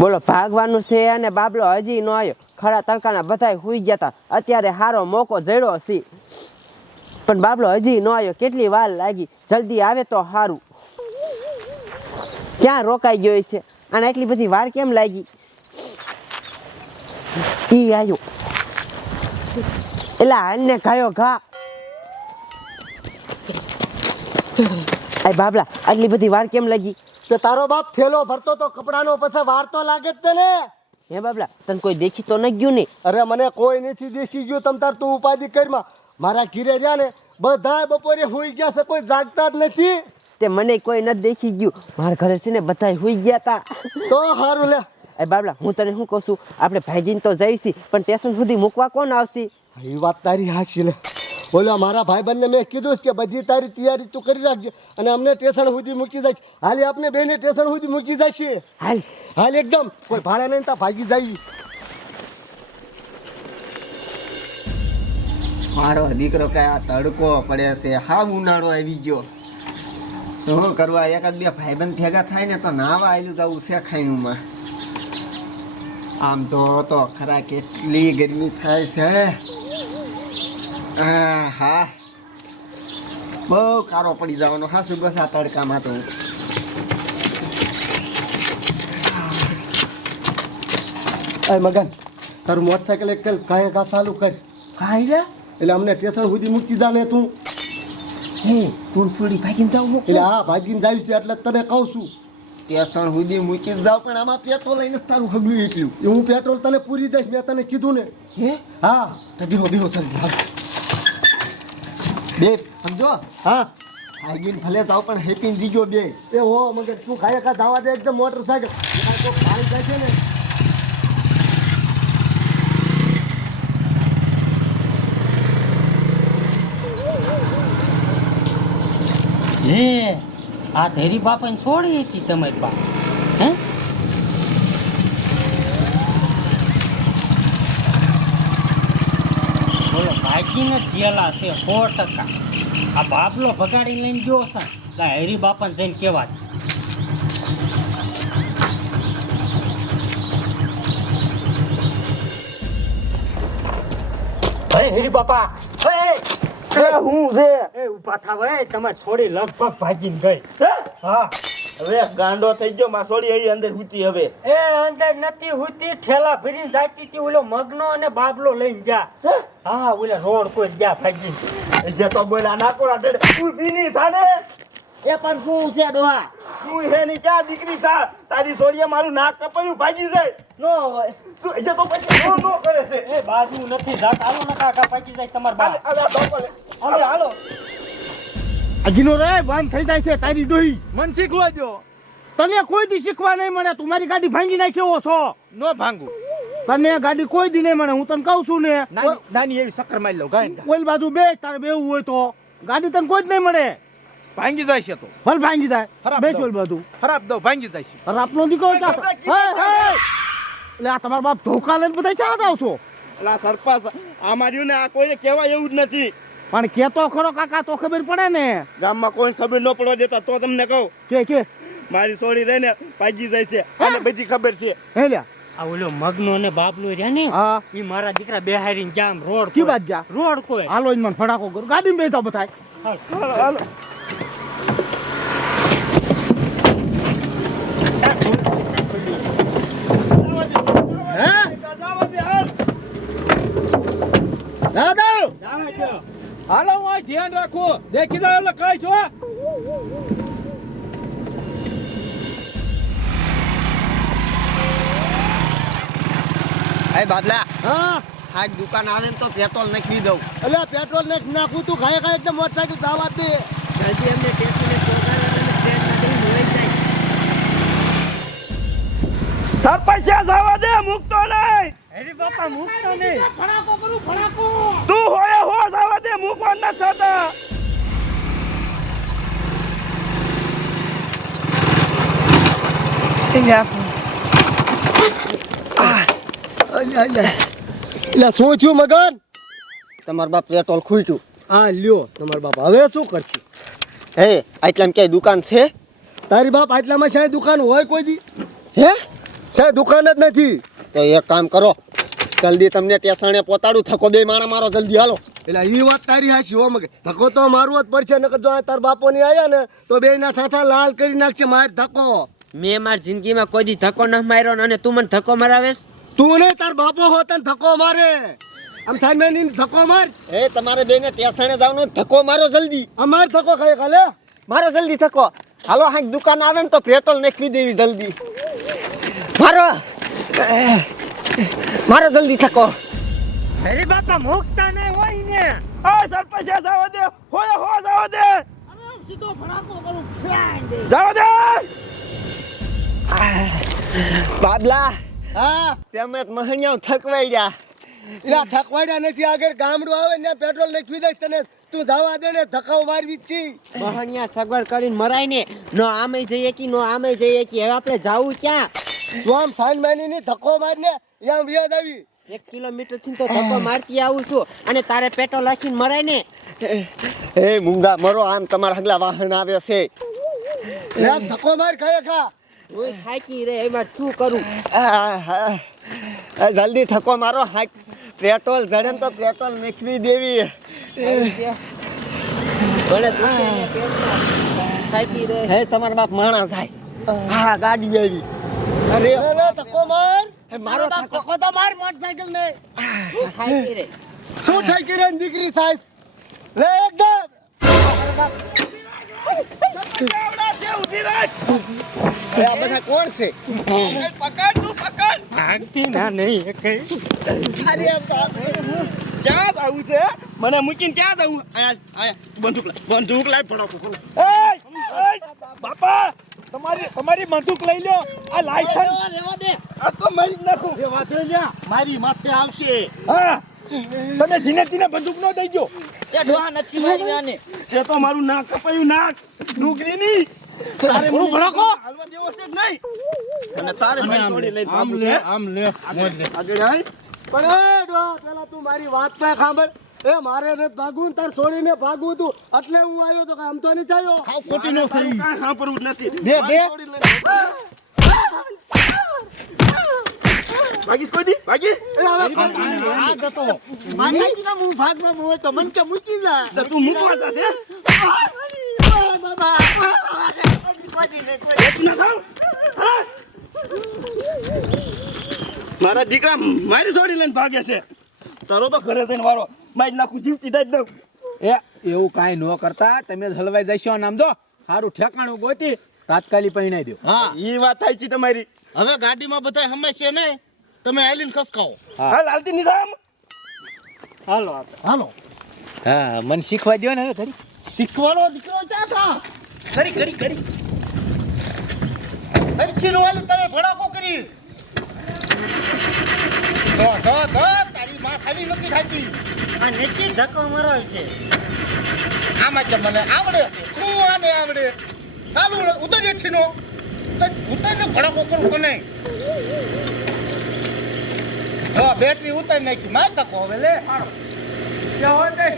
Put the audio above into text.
બોલો ભાગવાનું છે અને બાબલો હજી ન આવ્યો. ખડા તડકાના બધાય હુઈ ગયા હતા. અત્યારે હારો મોકો જડ્યો છે પણ બાબલો હજી ન આવ્યો. કેટલી વાર લાગી, જલ્દી આવે તો સારું. ક્યાં રોકાઈ ગયો છે અને એટલી બધી વાર કેમ લાગી? ઈ આવ્યો. એલા હાલને ગાયો ઘા. આ બાબલા આટલી બધી વાર કેમ લાગી? તે તારો બાપ થેલો ભરતો તો કપડાનો, પછી વાર તો લાગે જ તને. હે બાબલા તને કોઈ દેખી તો ન ગયું ને? અરે મને કોઈ નથી દેખી ગયું. તમ તાર તું ઉપાધિ કરમાં. મારા ઘીરે રહ્યા ને બધા બપોરે હુઈ ગયા છે, કોઈ જાગતા જ નથી. તે મને કોઈ નથી દેખી ગયું. મારા ઘરે છે ને બધા હુઈ ગયા હતા. તો સારું લે. એ બાબલા હું તને શું કહું છું, આપણે ભાઈજીને તો જઈશી પણ સ્ટેશન સુધી મૂકવા કોણ આવશે? એ વાત તારી હાચી લે. બોલો મારા ભાઈબંધને મેં કીધું કે બધી તારી તૈયારી તું કરી રાખજે અને અમને સ્ટેશન સુધી મૂકી જાય. હાલે આપણે બેને સ્ટેશન સુધી મૂકી જશે. હાલ હાલ એકદમ કોઈ ભાડા નહીં તા ભાગી જાય. મારો દીકરો કઈ આ તડકો પડે છે, હાવ ઉનાળો આવી ગયો. શું કરવા, એકાદ બે ભાઈબંધ ભેગા થાય ને તો નાવા આવેલું જવું છે ખાઈનુંમાં. આમ તો ખરા કેટલી ગરમી થાય છે. હા બહુ કારો પડી જવાનો હાસુ બસ આ તડકામાં તો. અય મગન તારું મોટરસાઇકલ એક કાંઈ ઘા ચાલુ કર. કાંઈ રે એટલે અમને સ્ટેશન સુધી મૂકી જા ને તું. હે તું થોડી ભાગીને જાવ. એટલે હા ભાગીને જાય છે એટલે તને કહું છું. સ્ટેશન સુધી મૂકી જાવ પણ આમાં પેટ્રોલ લઈને તારું હગલું એટલું. એ હું પેટ્રોલ તને પૂરી દઈશ, મેં તને કીધું ને. હે હા તો બીહો ચાલ બે સમજો. હા ભાગીને ભલે જાવ પણ હેપી દીજો બે. એ હો મગર તું ખાયા ખા જવા દે એકદમ મોટરસાઇકલ. ભાઈ જાય છે ને લે આ ધેરી બાપાને છોડી હતી તમારી બા. હે બોલો ભાગીને જેલા છે 100%. આ બાપલો ભગાડી લઈને ગયો છે કે હેરી બાપાને જઈને કહેવા. અરે હેરી બાપા હું છે એ ઉભા થાવ. એ તમારે છોડી લગભગ ભાગીને ગઈ. હા હવે ગાંડો થઈ ગયો. માસોડી એવી અંદર હુતી હવે. એ અંદર નથી હુતી, ઠેલા ભરીને જાતી હતી. ઓલો મગનો અને બાબલો લઈને જા. હા ઓલા રોડ કોઈ જા ભાગી. જે તો બોલા નાકોરા ડે ઊભી ની થાને. એ પણ શું છે ડોહા? તું હે ની ક્યાં દીકરી સા? તારી છોડીએ મારું નાક કપાયું ભાગી જાય. નો હોય તું જે તો પછી નો કરે છે. એ બાજુ નથી જાત. હાલો નકા કાકા પાકી જાય તમાર બા. હાલો હાલો. અજીનો રે બંધ થઈ જાય છે તારી ડોહી. મન શીખવા દો. તને કોઈ દી શીખવા નહીં મળે. તું મારી ગાડી ભાંગી નાખ્યો છો. નો ભાંગું. તને ગાડી કોઈ દી નહીં મળે. હું તને કહું છું ને નાની એવી શક્કર મારી લઉં ગાય. કોઈ બાજુ બે તારે બેવું હોય તો ગાડી તને કોઈ જ નહીં મળે. ભાંગી જાય છે તો ભલ ભાંગી જાય. ખરાબ બેસ દઉં. ઓલ બધું ખરાબ દો ભાંગી જાય છે. આપનો દીકરો એટલે આ તમારા બાપ ધોકા લઈને બધા ચાલ આવ છો. અલા સરપંચ આ માર્યું ને આ કોઈને કહેવાય એવું જ નથી. પણ કેતો ખરો કાકા તો ખબર પડે ને. ગામમાં કોઈ ખબર ન પડવા દેતા તો તમને કહું કે મારી છોડી રહીને ભાગી જાય છે. આને બધી ખબર છે. હે લ્યા આ ઓલો મગનો અને બાબલો રહ્યા ને, હા ઈ મારા દીકરા બેહારીને જામ રોડ કી કોઈ. વાત જા રોડ કોઈ. હાલો મને ફડાકો કરો. ગાડીમાં બેસા બતાય. હાલો હાલો. દાદા જાવા દ્યો. હાલો હું આ ધ્યાન રાખો. દેખી જાય એટલે કઈ છો. એ બાદલા હા આ દુકાન આવે ને તો પેટ્રોલ નાખી દઉં. એટલે પેટ્રોલ ને નાખું તું ખાય ખાય એકદમ મોટરસાઇકલ જવા દે. જલ્દી અમને ટેક્સીને પહોંચાડે અને ટ્રેનમાં લઈ જાય. સરપંચ જવા દે, મૂકતો નહીં. હેરી બાપા મૂકતો નહીં. ફડાકો કરું ફડાકો. તું હોય હો જવા દે, મૂકવા ન થતા. એટલે શું થયું મગન? તમારા બાપ પેટ્રોલ ખૂટ્યું. હા લ્યો તમારા બાપ હવે શું કરશું? હે આટલામાં ક્યાંય દુકાન છે? તારી બાપ આટલામાં શાયદ દુકાન હોય કોઈ દી? હે સાહેબ દુકાન જ નથી. તો એક કામ કરો, જલ્દી તમને ટેસાણે પોતાડું, થકો બે માણા મારો જલ્દી હાલો. એટલે એ વાત તારી હાચી હો મગે. ધક્કો તો મારવો જ પડશે, નકર જો આ તાર બાપો ની આયા ને તો બેયના ઠાઠા લાલ કરી નાખશે. માર ધક્કો મેં મારી જિંદગીમાં કોઈ દી ધક્કો ન માર્યો ને અને તું મને ધક્કો મરાવેશ. તું ને તાર બાપો હો તને ધક્કો મારે. આમ થાય મેં ધક્કો માર. એ તમારે બેને ટેસાણે જવાનું, ધક્કો મારો જલ્દી. અમાર ધક્કો ખાય કાલે. મારો જલ્દી થકો. હાલો હાંક દુકાન આવે ને તો પેટ્રોલ નાખી દેવી જલ્દી. મારો મારો જલ્દી થકો. અરે બાપા મુકતા નહીં હોય ને. આ સરપંચ જાવ દે, હોય હો જાવ દે, સીધો ભડાકો કરું ફ્રેન્ડ. જાવ દે. બાબલા હા તમે મહણિયા થકવાડ્યા. એલા થકવાડ્યા નથી. આગળ ગામડું આવે ને પેટ્રોલ નાખી દઈશ તને. તું જવા દે ને ધક્કાઓ મારવી જ છી. બહણિયા સગવડ કરીને મરાય ને. નો આમે જઈએ કે નો આમે જઈએ કે હવે આપણે જાવું ક્યાં? તું આમ સાઈન માની ની ધક્કો મારને એમ વ્યાજ આવી. 1 કિલોમીટર થી તો ધક્કો મારતી આવું છું અને તારે પેટ્રોલ રાખીને મરાય ને. એ મૂંગા મરો, આમ તમારા હગલા વાહન આવે છે. એમ ધક્કો માર ખાય ખા. રોજ થાકી રે એમાં શું કરું? જલ્દી થકો મારો. હાક પેટ્રોલ જડે ને તો પેટ્રોલ નાખવી દેવી. ભલે દુખે ને પેટમાં. થાકી રે. હે તમારા બાપ માણા થાય. હા ગાડી આવી. અરે એલે ધક્કો માર. હે મારો થકો. ધક્કો તો માર મોટરસાઇકલ ને. થાકી રે. શું થઈ ગઈ રે દીકરી થાય? લે એકદમ. એ આ બધા કોણ છે? પકડ તું પકડ. ભાગતી ના નહીં કઈ. અરે બાપ રે. ક્યાં જાવું છે? મને મૂકીને ક્યાં જાવું? આયા તું બંદૂક લાય ભડાકો કરો. બાપા તમારી બંદૂક લઈ લો. આ લાયસન્સ રેવા દે. આ તો મારી જ નાખું. એ વાત લ્યા મારી માથે આવશે. હા તમે જીને તીને બંદૂક ન દઈજો. એ ડોહા નથી મારી આને. એ તો મારું નાક કપાયું, નાક ડુગરીની. તારે હું ભડાકો હાલવા દેવો છે જ નહીં. અને તારે મારી જોડી લઈને આમ ભાગવું લે છે. આમ લે આગળ આય. પણ એ ડોહા પેલા તું મારી વાત ના સાંભળ. એ મારે ને ભાગવું ને તાર છોડીને ભાગવું તું એટલે હું આવ્યો તો આમ તો નહીં થયો. ખોટી નો કાંઈ સાંભળવું જ નથી. દે દે. ભાગીશ કોઈ દી ભાગી. આ જતો મારી હું ભાગમાં હોય તો મન કે મૂકી જા. તો તું મૂકવા જશે? બેસી ના થાવ. હા? મારા દીકરા મારી જોડી લઈને ભાગે છે. તારો તો ઘરે જઈને વારો મારી નાખું, જીવતી દાઈ દઉં. એ એવું કાંઈ ન કરતા, તમે જ હલવાઈ જશો ને આમ જો સારું ઠેકાણું ગોતી તાત્કાલિક પરિણાઈ દો. હા ઈ વાત થાય છે તમારી. હવે ગાડીમાં બધા હંમેશા નહીં તમે આઈલીન ખસકાવો. હા લાલતી નિઝામ. હાલો આપણે. હાલો હા મને શીખવા દો ને હવે ઘડી. શીખવાનો દીકરો ક્યાં થા? ઘડી ઘડી ઘડી હરખી નું વાલું તમે ભડાકો કરીશ. જો તારી માં ખાલી નથી ખાતી. આ નીચે ધક્કો મરાવ છે. આમાં કે મને આવડે છે. શું આને આવડે? ચાલુ ઉતર જેઠીનો. ઉતરને ભડાકો કરું કોને? હા બેટરી ઉતારી નાખી. માર તકો હવે લે. કે હોય તે